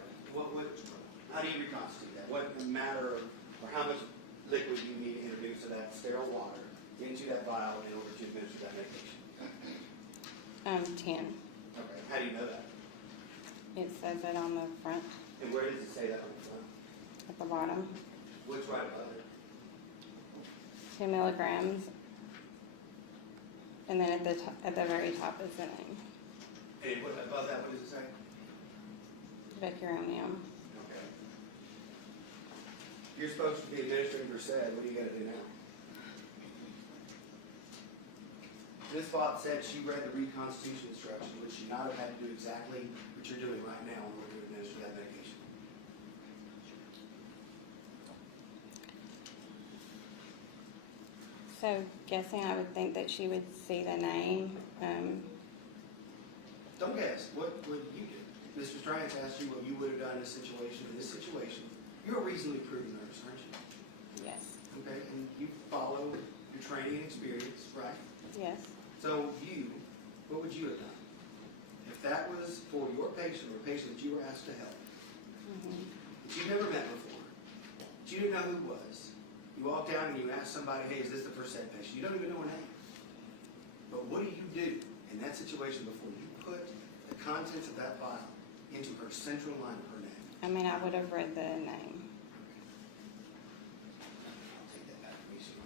How do you reconstitute that? What matter of, or how much liquid do you need to introduce to that sterile water into that vial in order to administer that medication? 10. Okay. How do you know that? It says it on the front, And where does it say that on the front? at the bottom. What's right above it? 2 milligrams. And then at the very top is the name. And what, above that, what does it say? Vecuronium. Okay. You're supposed to be administering Versed. What do you got to do now? Ms. Vaught said she read the reconstitution instruction. Would she not have had to do exactly what you're doing right now in order to administer that medication? So guessing I would think that she would see the name. Don't guess. What would you do? Mr. Strance asked you what you would have done in this situation. In this situation, you're a reasonably prudent nurse, aren't you? Yes. Okay, and you follow your training and experience, right? Yes. So what would you have done? If that was for your patient or a patient that you were asked to help, that you've never met before, that you didn't know who it was, you walk down and you ask somebody, hey, is this the Versed patient? You don't even know her name. But what do you do in that situation before you put the contents of that vial into her central line of her neck? I mean, I would have read the name. I'll take that back from you, so I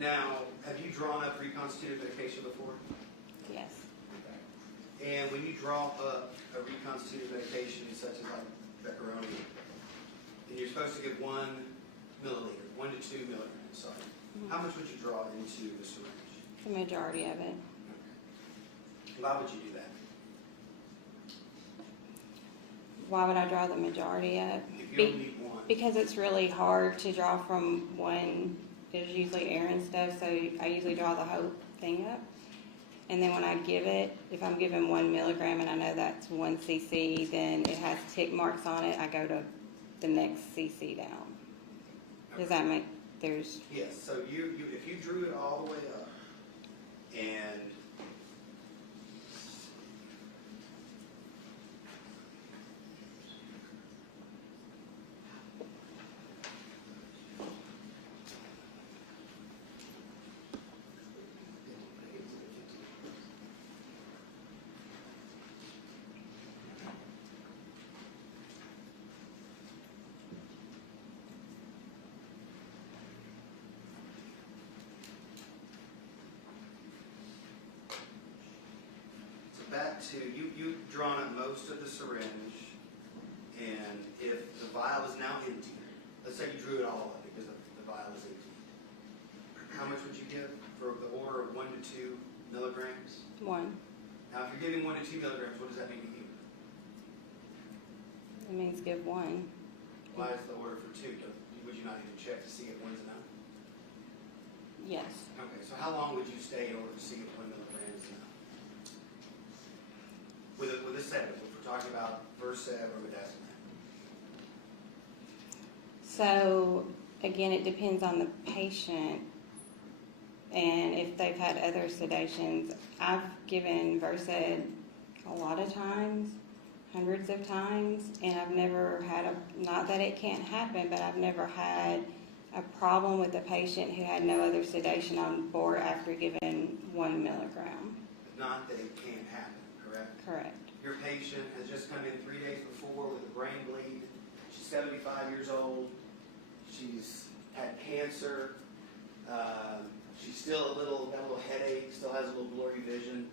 Now, have you drawn up reconstituted medication before? Yes. And when you draw up a reconstituted medication such as like Becaroni, and you're supposed to give 1 milliliter, 1 to 2 milligrams, sorry. How much would you draw into the syringe? The majority of it. Why would you do that? Why would I draw the majority of it? If you only need 1. Because it's really hard to draw from one. There's usually air and stuff, so I usually draw the whole thing up. And then when I give it, if I'm giving 1 milligram and I know that's 1 cc, then it has tick marks on it. I go to the next cc down. Does that make, there's, Yes, so if you drew it all the way up and back to, you've drawn up most of the syringe, and if the vial is now empty, let's say you drew it all up because the vial is empty, how much would you give for the order of 1 to 2 milligrams? 1. Now, if you're giving 1 to 2 milligrams, what does that mean to you? It means give 1. Why is the order for 2? Would you not even check to see if 1's enough? Yes. Okay, so how long would you stay in order to see if 1 milligram is enough? With a sedative, if we're talking about Versed or Midazolam. So, again, it depends on the patient and if they've had other sedations. I've given Versed a lot of times, hundreds of times, and I've never had not that it can't happen, but I've never had a problem with a patient who had no other sedation on board after giving 1 milligram. Not that it can't happen, correct? Correct. Your patient has just come in 3 days before with a brain bleed. She's 75 years old. She's had cancer. She's still got a little headache, still has a little blurry vision.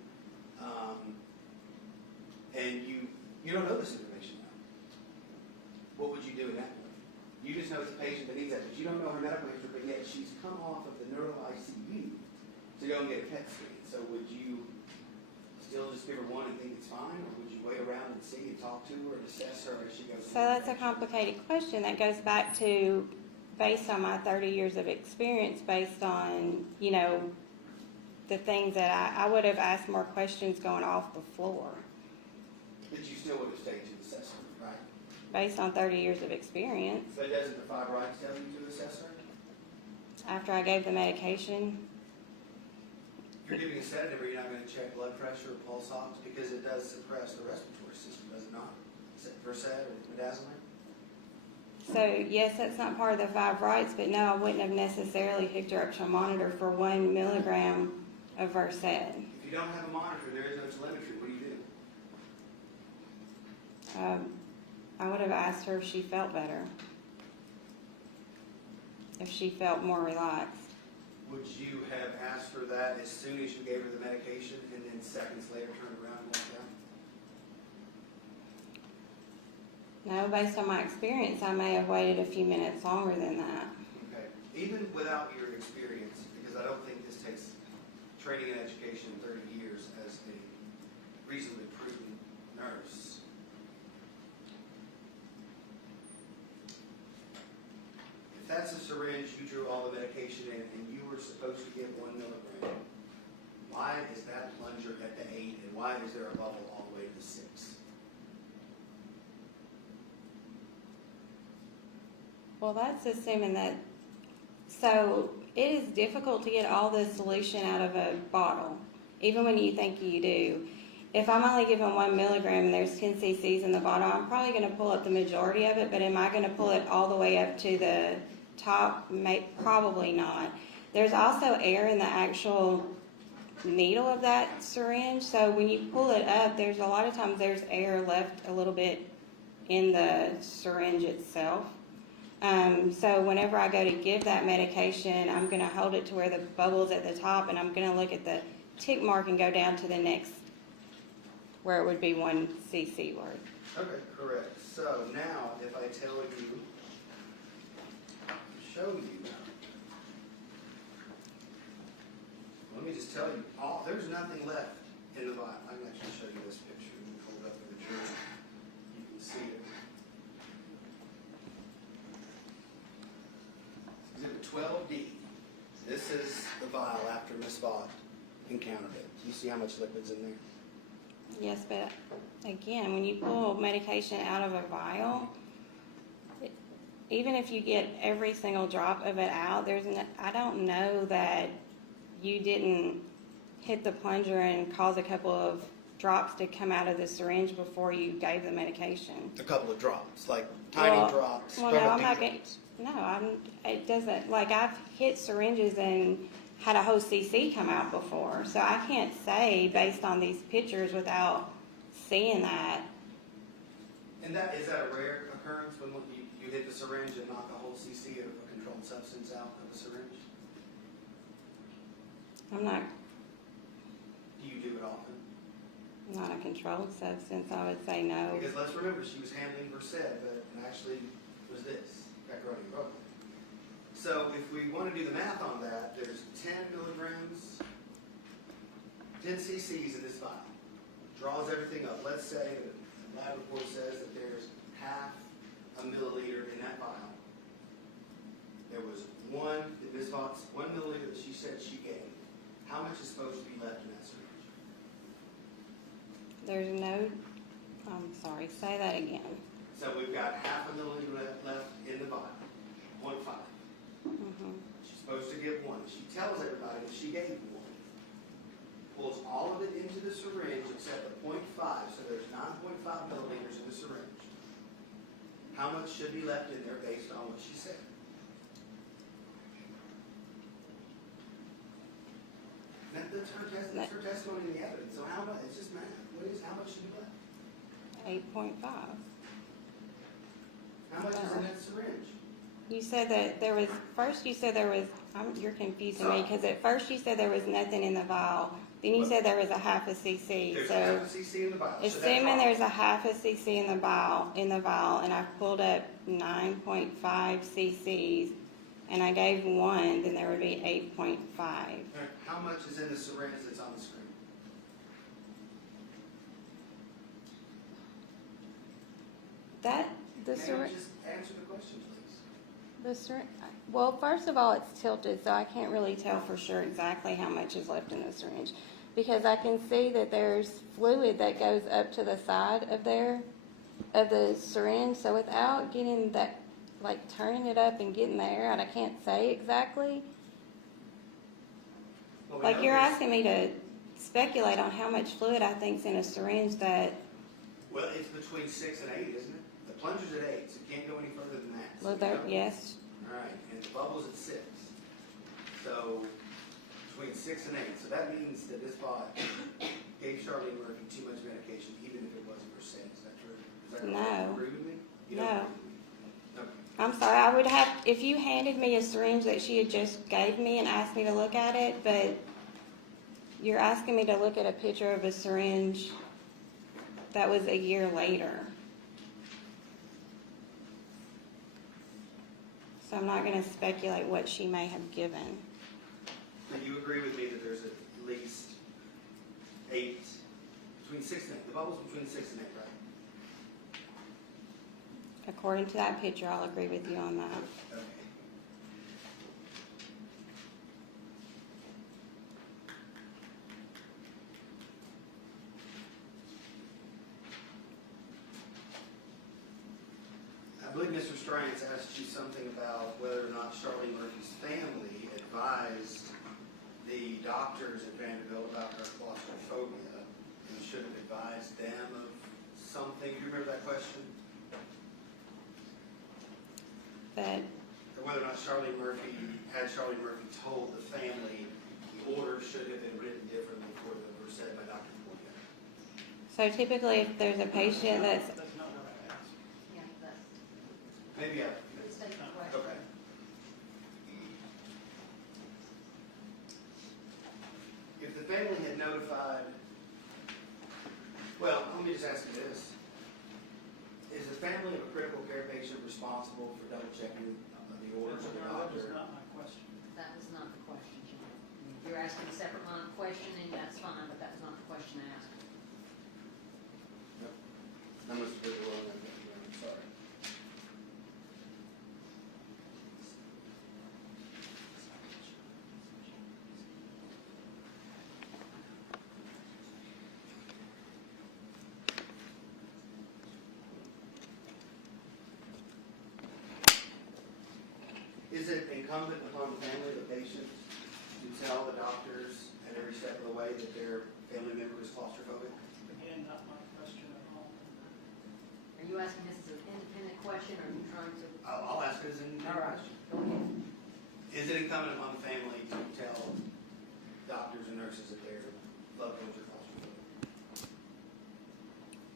And you don't know this information now. What would you do in that point? You just know it's a patient that needs that, but you don't know her medical history, but yet she's come off of the neuro ICU to go and get a PET scan. So would you still just give her 1 and think it's fine, or would you wait around and see and talk to her and assess her as she goes? So that's a complicated question. That goes back to, based on my 30 years of experience, based on, the things that I would have asked more questions going off the floor. But you still would have stayed to assess her, right? Based on 30 years of experience. But doesn't the fibroids tell you to assess her? After I gave the medication, You're giving a sedative, or you're not going to check blood pressure or pulse ox because it does suppress the respiratory system, does it not? Versed or Midazolam? so yes, that's not part of the 5 rights, but no, I wouldn't have necessarily hooked her up to a monitor for 1 milligram of Versed. If you don't have a monitor, there is no telemetry. What do you do? I would have asked her if she felt better, if she felt more relaxed. Would you have asked her that as soon as you gave her the medication and then seconds later turned around and walked out? No, based on my experience, I may have waited a few minutes longer than that. Okay. Even without your experience, because I don't think this takes training and education 30 years as a reasonably prudent nurse. If that's a syringe, you drew all the medication in, and you were supposed to give 1 milligram, why is that plunger at the 8, and why is there a bubble all the way to the 6? Well, that's assuming that So it is difficult to get all the solution out of a bottle, even when you think you do. If I'm only given 1 milligram and there's 10 cc's in the bottle, I'm probably going to pull up the majority of it, but am I going to pull it all the way up to the top? Probably not. There's also air in the actual needle of that syringe, so when you pull it up, there's a lot of times there's air left a little bit in the syringe itself. So whenever I go to give that medication, I'm going to hold it to where the bubble's at the top, and I'm going to look at the tick mark and go down to the next, where it would be 1 cc worth. Okay, correct. So now, if I tell you, show you, let me just tell you, there's nothing left in the vial. I can actually show you this picture. Hold up in the journal. You can see it. Exhibit 12D. This is the vial after Miss Vaught encountered it. Do you see how much liquid's in there? Yes, but again, when you pull medication out of a vial, even if you get every single drop of it out, I don't know that you didn't hit the plunger and cause a couple of drops to come out of the syringe before you gave the medication. A couple of drops, like tiny drops. Well, no, I'm not going. No, it doesn't. Like, I've hit syringes and had a whole cc come out before, so I can't say based on these pictures without seeing that. And is that a rare occurrence when you hit the syringe and knock a whole cc of a controlled substance out of the syringe? I'm not. Do you do it often? Not a controlled substance, I would say no. Because let's remember, she was handling Versed, but it actually was this, macaroni and broccoli. So if we want to do the math on that, there's 10 milligrams, 10 cc's in this vial. Draws everything up. Let's say that the lab report says that there's half a milliliter in that vial. There was Ms. Vaught's 1 milliliter that she said she gave. How much is supposed to be left in that syringe? There's no. I'm sorry. Say that again. So we've got half a milliliter left in the vial. 0.5. She's supposed to give 1. She tells everybody that she gave 1. Pulls all of it into the syringe except the 0.5, so there's 9.5 milliliters in the syringe. How much should be left in there based on what she said? That's her testimony in the evidence. So how much? It's just math. How much should be left? 8.5. How much is in that syringe? You said that there was, first you said there was, you're confusing me, because at first you said there was nothing in the vial. Then you said there was a half a cc. There's So a half a cc in the vial. assuming there's a half a cc in the vial, and I've pulled up 9.5 cc's, and I gave 1, then there would be 8.5. How much is in the syringe that's on the screen? The syringe. Just answer the question, please. The syringe. Well, first of all, it's tilted, so I can't really tell for sure exactly how much is left in the syringe, because I can see that there's fluid that goes up to the side of the syringe. So without getting that, like turning it up and getting the air out, I can't say exactly. Well, Like, you're asking me to speculate on how much fluid I think's in a syringe that. Well, it's between 6 and 8, isn't it? The plunger's at 8, so it can't go any further than that. So Well, there, yes. All right, and the bubble's at 6. So between 6 and 8. So that means that this Vaught gave Charlene Murphy too much medication, even if it wasn't Versed. Is that true? Is that No. You agree with me? You don't No. agree with me? Okay. I'm sorry, I would have, if you handed me a syringe that she had just gave me and asked me to look at it, but you're asking me to look at a picture of a syringe that was a year later. So I'm not going to speculate what she may have given. Do you agree with me that there's at least 8, between 6 and 8? The bubble's between 6 and 8, right? According to that picture, I'll agree with you on that. Okay. believe Mr. Strines asked you something about whether or not Charlene Murphy's family advised the doctors at Vanderbilt about her claustrophobia and should have advised them of something. Do you remember that question? But Or whether or not Charlene Murphy told the family the order should have been written differently for them or said by Dr. Poya. so typically if there's a patient that's, That's not what I asked. Yeah, that's, Maybe I. let's take the question. Okay. If the family had notified, well, let me just ask you this. Is the family of a critical care patient responsible for double checking the orders of the No, that was doctor? not my question. That was not the question, John. You're asking a separate line of questioning, that's fine, but that was not the question asked. I must have put it wrong. I'm sorry. Is it incumbent upon the family of the patient to tell the doctors at every step of the way that their family member is claustrophobic? Again, not my question at all. Are you asking this as an independent question, or are you trying to? I'll ask it as an All right, question. go ahead. Is it incumbent upon the family to tell doctors and nurses that their loved ones are claustrophobic?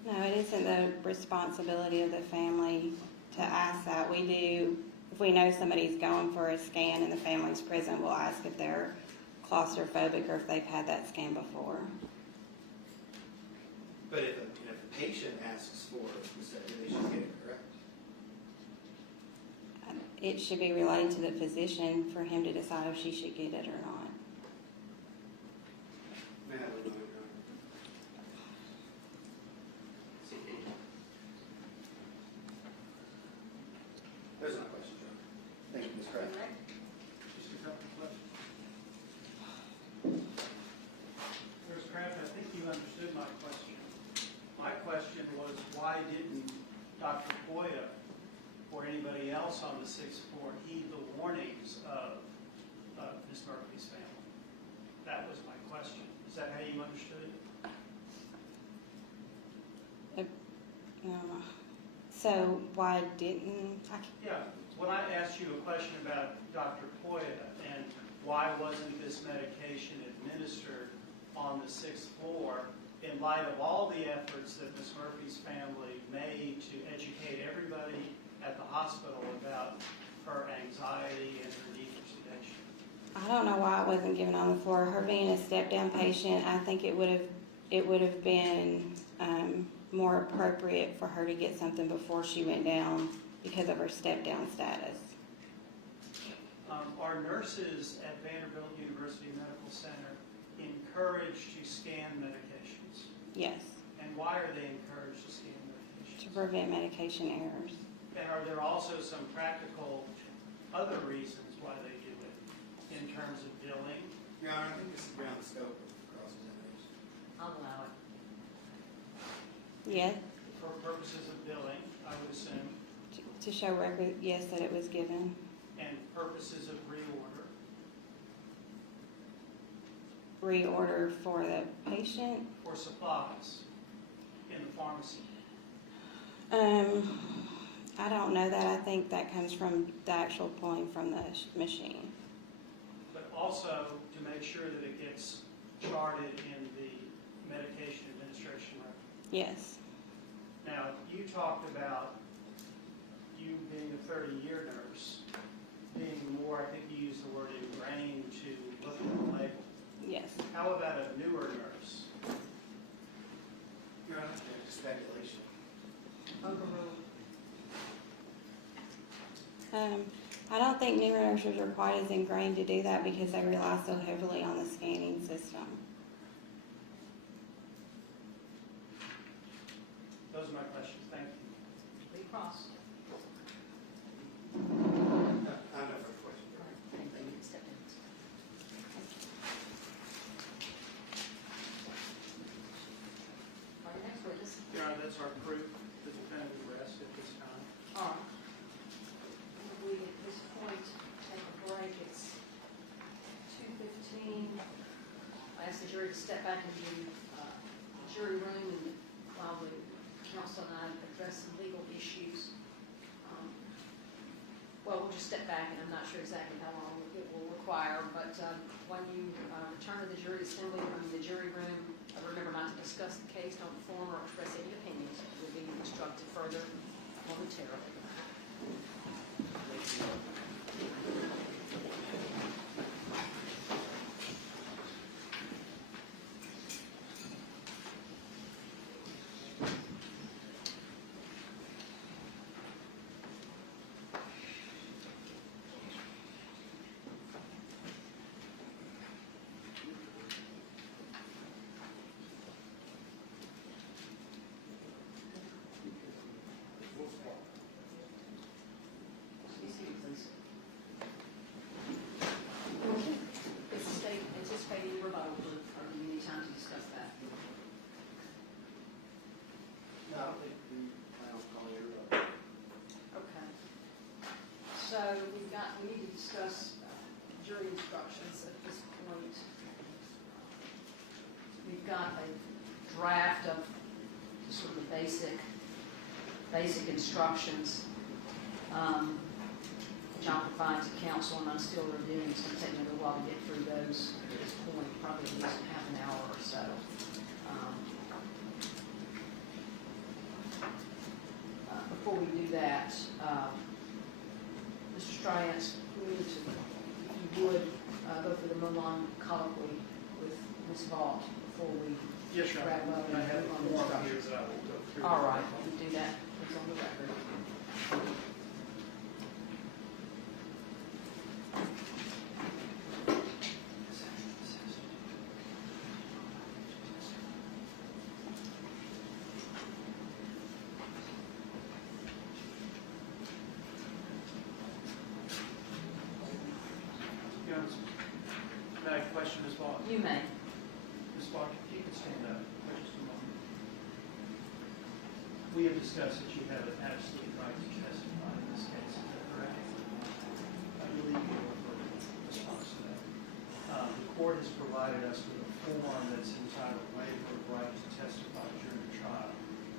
no, it isn't the responsibility of the family to ask that. We do, if we know somebody's going for a scan and the family's present, we'll ask if they're claustrophobic or if they've had that scan before. But if a patient asks for the study, they should get it, correct? It should be relayed to the physician for him to decide if she should get it or not. May I have a moment, Your Honor? There's no question, John. Thank you, Ms. Kraft. Correct? Just a couple of questions. Ms. Kraft, I think you understood my question. My question was, why didn't Dr. Poya or anybody else on the sixth floor heed the warnings of Ms. Murphy's family? That was my question. Is that how you understood it? So why didn't I? Yeah, when I asked you a question about Dr. Poya and why wasn't this medication administered on the sixth floor, in light of all the efforts that Ms. Murphy's family made to educate everybody at the hospital about her anxiety and her need for sedation? I don't know why it wasn't given on the floor. Her being a step-down patient, I think it would have been more appropriate for her to get something before she went down because of her step-down status. Are nurses at Vanderbilt University Medical Center encouraged to scan medications? Yes, And why are they encouraged to scan to medications? prevent medication errors. And are there also some practical other reasons why they do it in terms of billing? Your Honor, I think this is beyond the scope of cross-examination. I'll allow it. Yes, For purposes of billing, I would assume, to show record, yes, that it was given. and purposes of reorder. Reorder for the patient. For supplies in the pharmacy. I don't know that. I think that comes from the actual pulling from the machine. But also to make sure that it gets charted in the medication administration record. Yes, Now, you talked about you being a 30-year nurse, being more, I think you used the word ingrained to look at the label. yes. How about a newer nurse? Your Honor, it's speculation. Overruled. I don't think newer nurses are quite as ingrained to do that because they rely so heavily on the scanning system. Those are my questions. Thank you. Lee Cross. I'm no further questions. All right, thank you. Step in. Our next witness. Your Honor, that's our proof, the defendant arrested at this time. All right. jury to step back into the jury room and while the counsel and I address some legal issues. Well, we'll just step back, and I'm not sure exactly how long it will require, but when you return to the jury assembly room, the jury room, remember not to discuss the case, don't form or express any opinions. You'll be instructed further momentarily. Is the state anticipating rebuttal, or do you need time to discuss that? No, I don't think we plan on calling it. Okay. So we need to discuss jury instructions at this point. We've got a draft of sort of the basic instructions, which I'll provide to counsel, and I'm still reviewing. It's going to take me a little while to get through those at this point, probably at least half an hour or so. Before we do that, Mr. Stryance, we need to, if you would, go through the Mulan colloquy with Ms. Vaught before we Yes, Your wrap Honor. up. I and have move a on to form instructions. here that I will go through. All right, we'll do that. It's on the record. Your Honor, may I question Ms. Vaught? You may. Ms. Vaught, if you could stand up for just a moment. We have discussed that you have an absolute right to testify in this case, is that correct? I believe you have a response to that. The court has provided us with a form that's entitled Waiver of Right to Testify During the Trial.